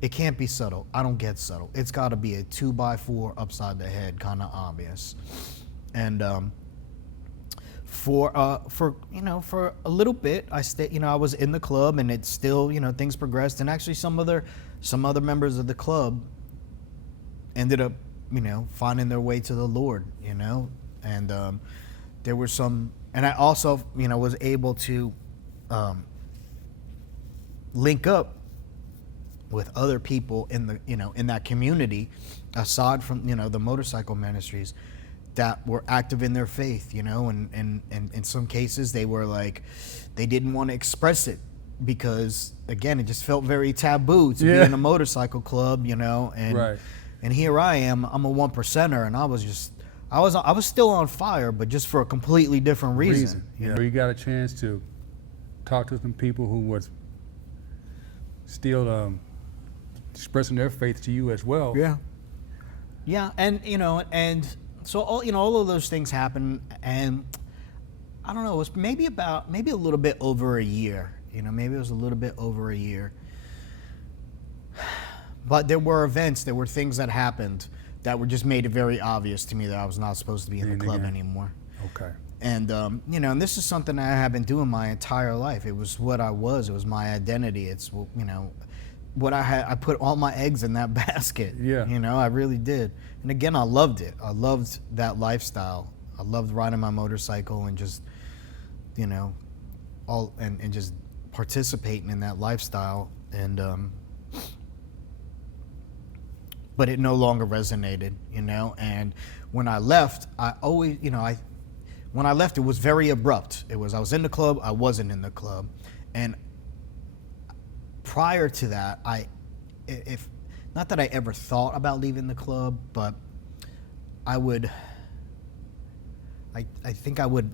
It can't be subtle. I don't get subtle. It's got to be a 2x4 upside the head, kind of obvious. And for a little bit, I was in the club, and it's still, things progressed, and actually some other members of the club ended up, finding their way to the Lord, and there were some, and I also, was able to link up with other people in the, in that community, aside from, the motorcycle ministries, that were active in their faith, and in some cases they were like, they didn't want to express it because, again, it just felt very taboo to be in a motorcycle club, and right. And here I am, I'm a 1%er, and I was still on fire, but just for a completely different reason. You got a chance to talk to some people who was still expressing their faith to you as well. Yeah, and and so all of those things happen, and I don't know, it was maybe a little bit over a year. Maybe it was a little bit over a year. But there were events, there were things that happened that were just made it very obvious to me that I was not supposed to be in the club anymore. Okay. And, and this is something I have been doing my entire life. It was what I was. It was my identity. It's, what I had. I put all my eggs in that basket. Yeah. I really did. And again, I loved it. I loved that lifestyle. I loved riding my motorcycle and just, and just participating in that lifestyle. And, but it no longer resonated, and when I left, I always, when I left, it was very abrupt. I was in the club, I wasn't in the club. And prior to that, not that I ever thought about leaving the club, but I think I would,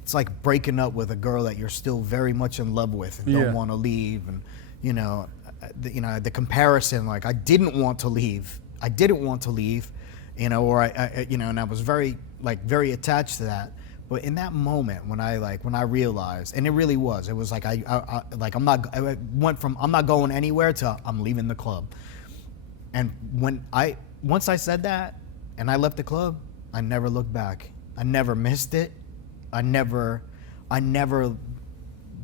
it's like breaking up with a girl that you're still very much in love with and don't want to leave, and, the comparison, like I didn't want to leave, or I and I was very attached to that. But in that moment, when I realized, and it was like I went from I'm not going anywhere to I'm leaving the club. And once I said that and I left the club, I never looked back. I never missed it. I never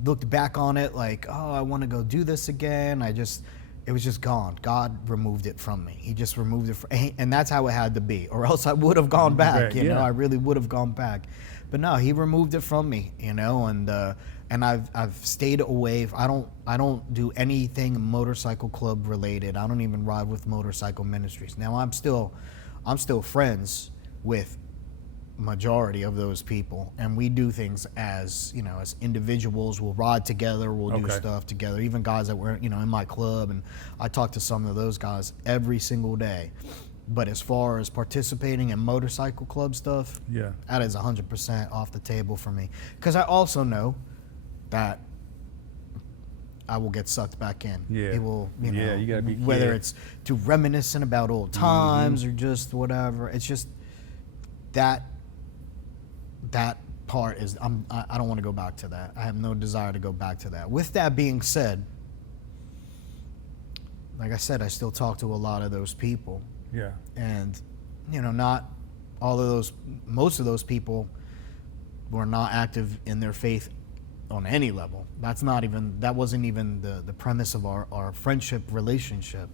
looked back on it like, oh, I want to go do this again. It was just gone. God removed it from me. He just removed it, and that's how it had to be, or else I would have gone back. I really would have gone back. But no, He removed it from me. And I've stayed away. I don't do anything motorcycle club related. I don't even ride with motorcycle ministries. Now I'm still friends with majority of those people, and we do things as individuals. We'll ride together, we'll do stuff together, even guys that were in my club, and I talk to some of those guys every single day. But as far as participating in motorcycle club stuff, that is 100% off the table for me, because I also know that I will get sucked back in. It will, you gotta be whether it's to reminiscing about old times or just whatever. It's just that part is I don't want to go back to that. I have no desire to go back to that. With that being said, like I said, I still talk to a lot of those people. And not all of those, most of those people were not active in their faith on any level. That wasn't even the premise of our friendship relationship.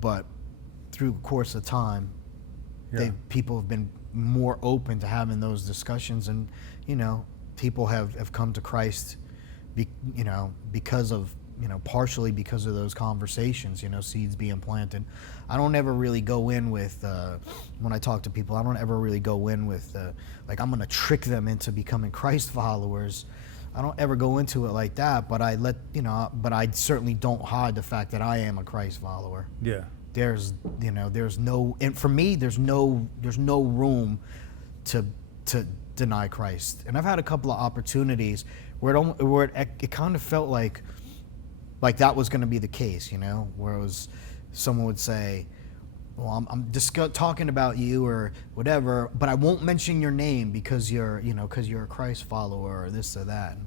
But through the course of time, people have been more open to having those discussions, and people have come to Christ because of partially because of those conversations, seeds being planted. I don't ever really go in with when I talk to people, I don't ever really go in with like I'm gonna trick them into becoming Christ followers. I don't ever go into it like that, but I certainly don't hide the fact that I am a Christ follower. There's no, and for me, there's no room to deny Christ. And I've had a couple of opportunities where it kind of felt like that was going to be the case, you know, where it was someone would say, well, I'm talking about you or whatever, but I won't mention your name because you're a Christ follower or this or that, and,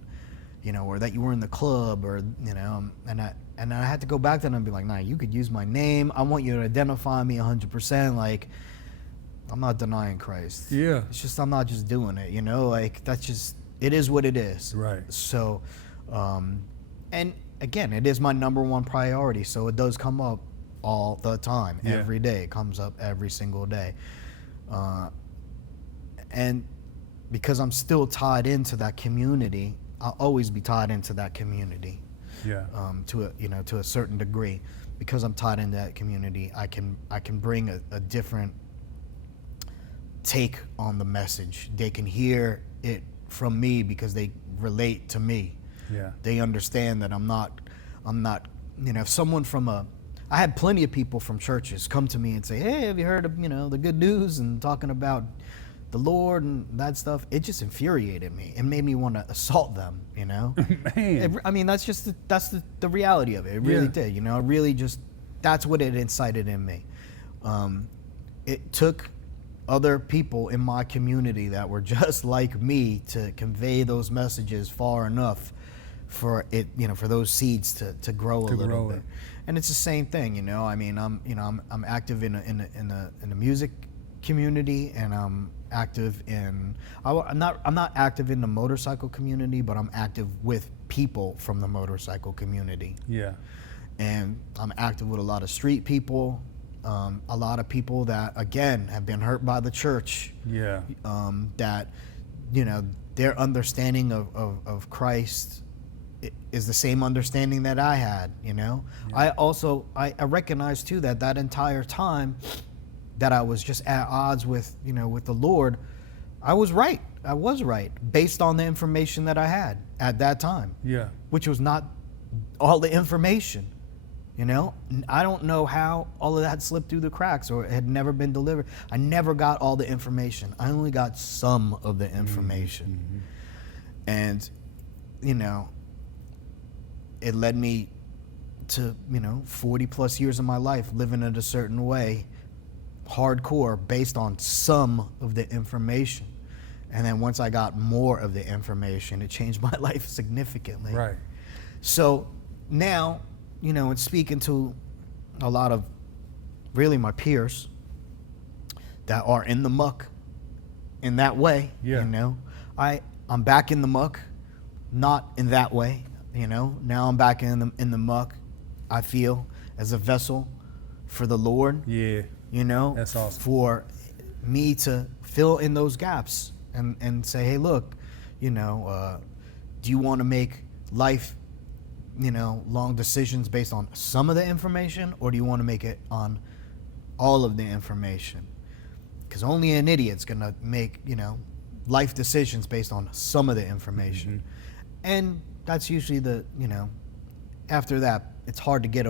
you know, or that you were in the club, or, you know, and I had to go back to them and be like, nah, you could use my name. I want you to identify me 100%. Like, I'm not denying Christ. Yeah. It's just, I'm not just doing it, you know, like, that's just, it is what it is. Right. So, and again, it is my number one priority. So it does come up all the time, every day. It comes up every single day. And because I'm still tied into that community, I'll always be tied into that community. Yeah. To a certain degree. Because I'm tied into that community, I can bring a different take on the message. They can hear it from me because they relate to me. Yeah. They understand that I'm not, you know, if someone I had plenty of people from churches come to me and say, hey, have you heard of, you know, the good news and talking about the Lord and that stuff? It just infuriated me. It made me want to assault them, you know? Man. I mean, that's the reality of it. It really did, you know? It really just, that's what it incited in me. It took other people in my community that were just like me to convey those messages far enough for it, you know, for those seeds to grow a little bit. And it's the same thing, you know. I mean, I'm active in the music community, and I'm active in I'm not active in the motorcycle community, but I'm active with people from the motorcycle community. Yeah. And I'm active with a lot of street people, a lot of people that, again, have been hurt by the church. Yeah. That, you know, their understanding of Christ is the same understanding that I had, you know. Yeah. I recognize too that entire time that I was just at odds with, you know, with the Lord, I was right based on the information that I had at that time. Yeah. Which was not all the information, you know. I don't know how all of that slipped through the cracks or it had never been delivered. I never got all the information. I only got some of the information. Mm-hmm. And, you know, it led me to, you know, 40 plus years of my life living in a certain way, hardcore, based on some of the information. And then once I got more of the information, it changed my life significantly. Right. So now, you know, and speaking to a lot of really my peers that are in the muck in that way, you know, I'm back in the muck, not in that way. You know, now I'm back in the muck, I feel, as a vessel for the Lord. Yeah. You know, that's awesome. For me to fill in those gaps and say, hey, look, you know, do you want to make life, you know, long decisions based on some of the information, or do you want to make it on all of the information? Because only an idiot's going to make, you know, life decisions based on some of the information. Mm-hmm. And that's usually the, you know, after that, it's hard to get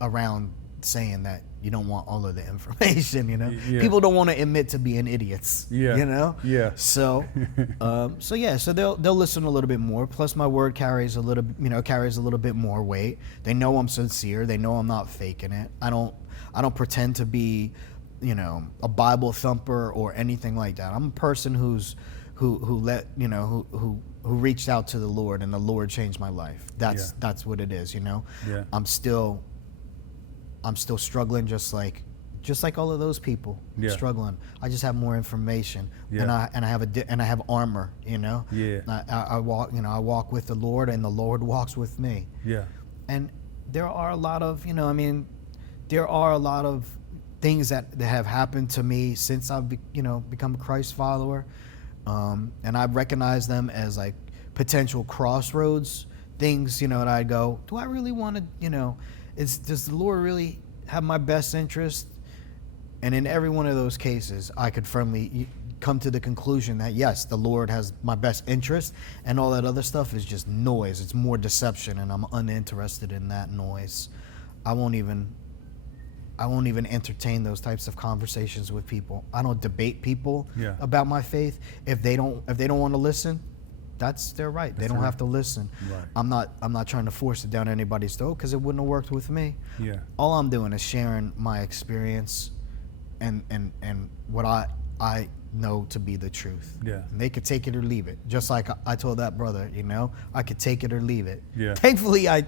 around saying that you don't want all of the information, you know. Yeah. People don't want to admit to being idiots, you know. Yeah. So, so they'll listen a little bit more. Plus, my word carries a little bit more weight. They know I'm sincere. They know I'm not faking it. I don't pretend to be, you know, a Bible thumper or anything like that. I'm a person who reached out to the Lord, and the Lord changed my life. That's what it is, you know. Yeah. I'm still struggling, just like all of those people. Yeah. Struggling. I just have more information, and I have armor, you know. Yeah. I walk with the Lord, and the Lord walks with me. Yeah. And there are a lot of, you know, I mean, there are a lot of things that have happened to me since I've become a Christ follower. And I recognize them as like potential crossroads things, you know, that I go, do I really want to, you know, does the Lord really have my best interest? And in every one of those cases, I could firmly come to the conclusion that yes, the Lord has my best interest, and all that other stuff is just noise. It's more deception, and I'm uninterested in that noise. I won't even I won't even entertain those types of conversations with people. I don't debate people Yeah. about my faith. If they don't want to listen, that's their right. They don't have to listen. Right. I'm not trying to force it down anybody's throat because it wouldn't have worked with me. Yeah. All I'm doing is sharing my experience and what I know to be the truth. Yeah. And they could take it or leave it. Just like I told that brother, I could take it or leave it. Yeah. Thankfully I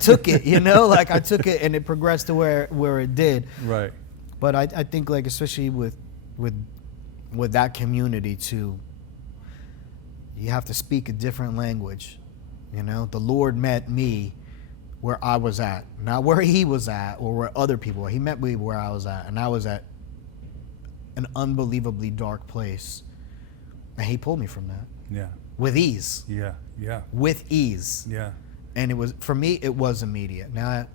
took it, like I took it and it progressed to where it did. Right. But I think like especially with that community too, you have to speak a different language. The Lord met me where I was at, not where he was at or where other people were. He met me where I was at, and I was at an unbelievably dark place. And he pulled me from that. Yeah. With ease. Yeah. Yeah. With ease. Yeah. And it was, for me, it was immediate. Now,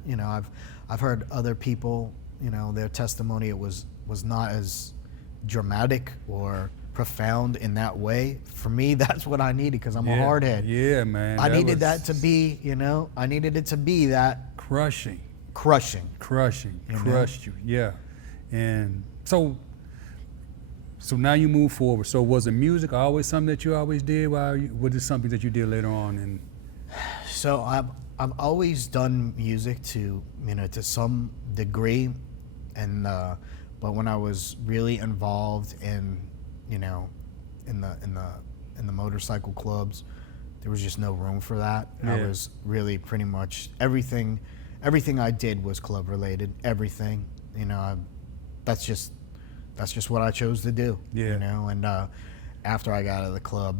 I've heard other people, their testimony, it was not as dramatic or profound in that way. For me, that's what I needed because I'm a hardhead. Yeah, man. I needed that to be, I needed it to be that crushing. Crushed you. Yeah. And so now you move forward. So was the music always something that you always did? Was it something that you did later on? And so I've always done music to some degree, and but when I was really involved in in the motorcycle clubs, there was just no room for that. Yeah. I was really pretty much everything I did was club related. Everything, that's just what I chose to do. Yeah. And after I got out of the club,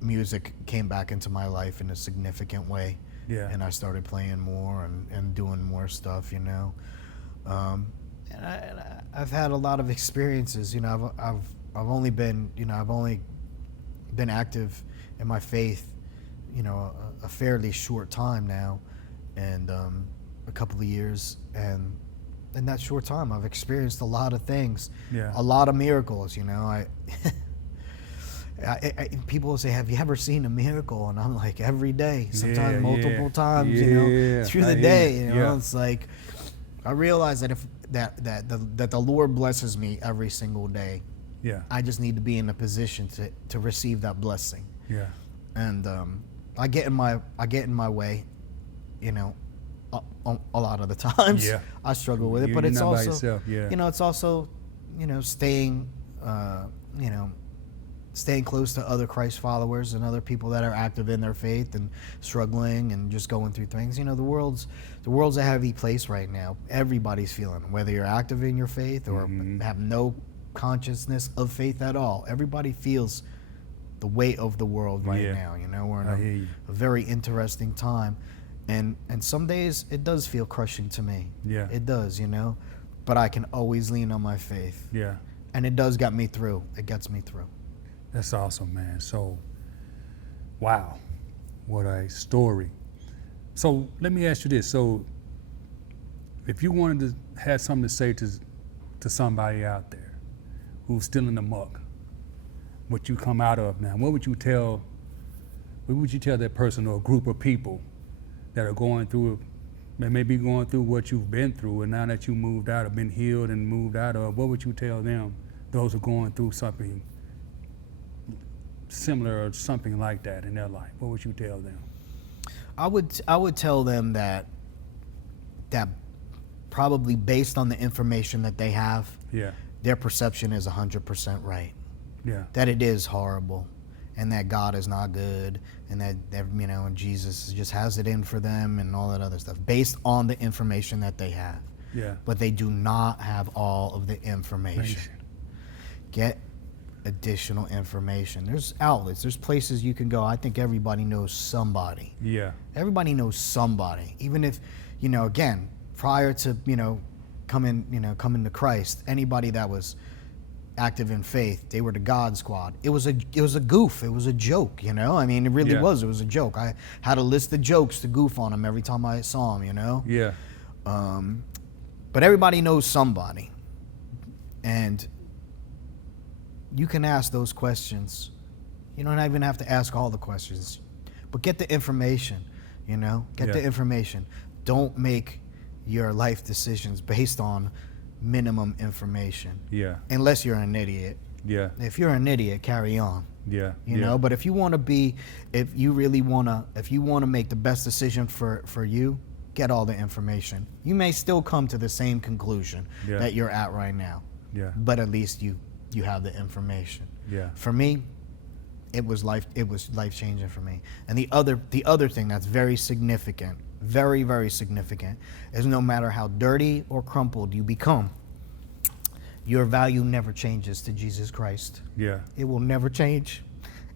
music came back into my life in a significant way. Yeah. And I started playing more and doing more stuff, and I've had a lot of experiences. I've only been active in my faith, a fairly short time now, and a couple of years, and in that short time I've experienced a lot of things. Yeah. A lot of miracles. People will say, "Have you ever seen a miracle?" And I'm like, every day, sometimes multiple times, through the day. It's like I realize that if that the Lord blesses me every single day. Yeah. I just need to be in a position to receive that blessing. Yeah. And I get in my way, a lot of the times. Yeah. I struggle with it, but You're it's not by also, yourself. Yeah. it's also, staying, staying close to other Christ followers and other people that are active in their faith and struggling and just going through things. The world's a heavy place right now. Everybody's feeling, whether you're active in your faith or have no consciousness of faith at all. Everybody feels the weight of the world right now. We're in a very interesting time, and some days it does feel crushing to me. Yeah. It does, but I can always lean on my faith. Yeah. And it does get me through. It gets me through. That's awesome, man. So, wow, what a story. So let me ask you this. So if you wanted to have something to say to somebody out there who's still in the muck, what you come out of now, what would you tell that person or a group of people that are going through, that may be going through what you've been through, and now that you moved out or been healed and moved out of, what would you tell them, those who are going through something similar or something like that in their life? What would you tell them? I would tell them that probably based on the information that they have, their perception is 100% right. Yeah. That it is horrible, and that God is not good, and that and Jesus just has it in for them and all that other stuff based on the information that they have. Yeah. But they do not have all of the information. Get additional information. There's outlets, there's places you can go. I think everybody knows somebody. Yeah. Everybody knows somebody. Even if, again, prior to, coming to Christ, anybody that was active in faith, they were the God Squad. It was a goof. It was a joke, It really was. It was a joke. I had a list of jokes to goof on them every time I saw them, Yeah. But everybody knows somebody. And you can ask those questions. You don't even have to ask all the questions, but get the information, Get the information. Don't make your life decisions based on minimum information. Yeah. Unless you're an idiot. Yeah. If you're an idiot, carry on. Yeah. You know, but if you want to make the best decision for you, get all the information. You may still come to the same conclusion that you're at right now. Yeah. But at least you have the information. Yeah. For me, it was life changing for me. And the other thing that's very significant, very, very significant, is no matter how dirty or crumpled you become, your value never changes to Jesus Christ. Yeah. It will never change.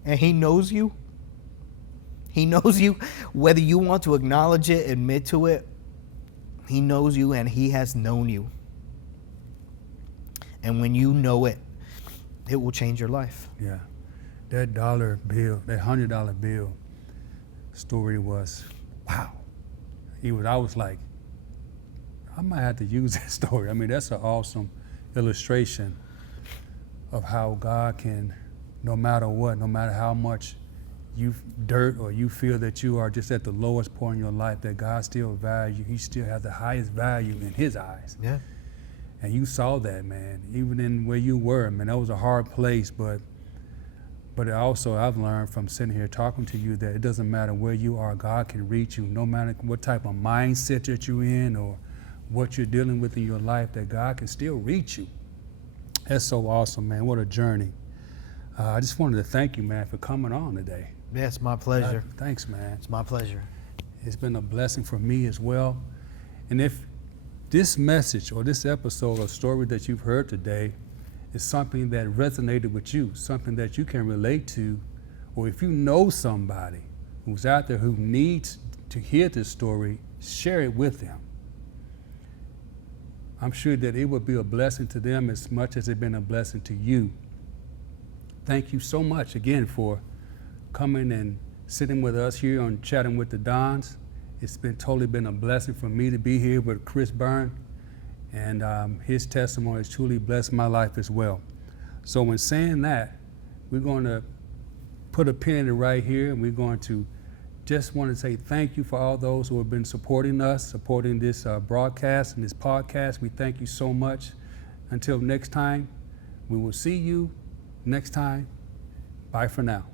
And he knows you. He knows you, whether you want to acknowledge it, admit to it. He knows you, and he has known you. And when you know it, it will change your life. Yeah. That dollar bill, that $100 bill story was, wow. I was like, I might have to use that story. I mean, that's an awesome illustration of how God can, no matter what, no matter how much dirt or you feel that you are just at the lowest point in your life, that God still values you. He still has the highest value in his eyes. Yeah. And you saw that, man, even in where you were. Man, that was a hard place, but also I've learned from sitting here talking to you that it doesn't matter where you are, God can reach you, no matter what type of mindset that you're in or what you're dealing with in your life, that God can still reach you. That's so awesome, man. What a journey. I just wanted to thank you, man, for coming on today. Yeah, it's my pleasure. Thanks, man. It's my pleasure. It's been a blessing for me as well. And if this message or this episode or story that you've heard today is something that resonated with you, something that you can relate to, or if you know somebody who's out there who needs to hear this story, share it with them. I'm sure that it will be a blessing to them as much as it's been a blessing to you. Thank you so much again for coming and sitting with us here on Chatting with the Dons. It's totally been a blessing for me to be here with Chris BurN, and his testimony has truly blessed my life as well. So in saying that, we're going to put a pin in it right here, and we're going to just want to say thank you for all those who have been supporting us, supporting this broadcast and this podcast. We thank you so much. Until next time, we will see you next time. Bye for now.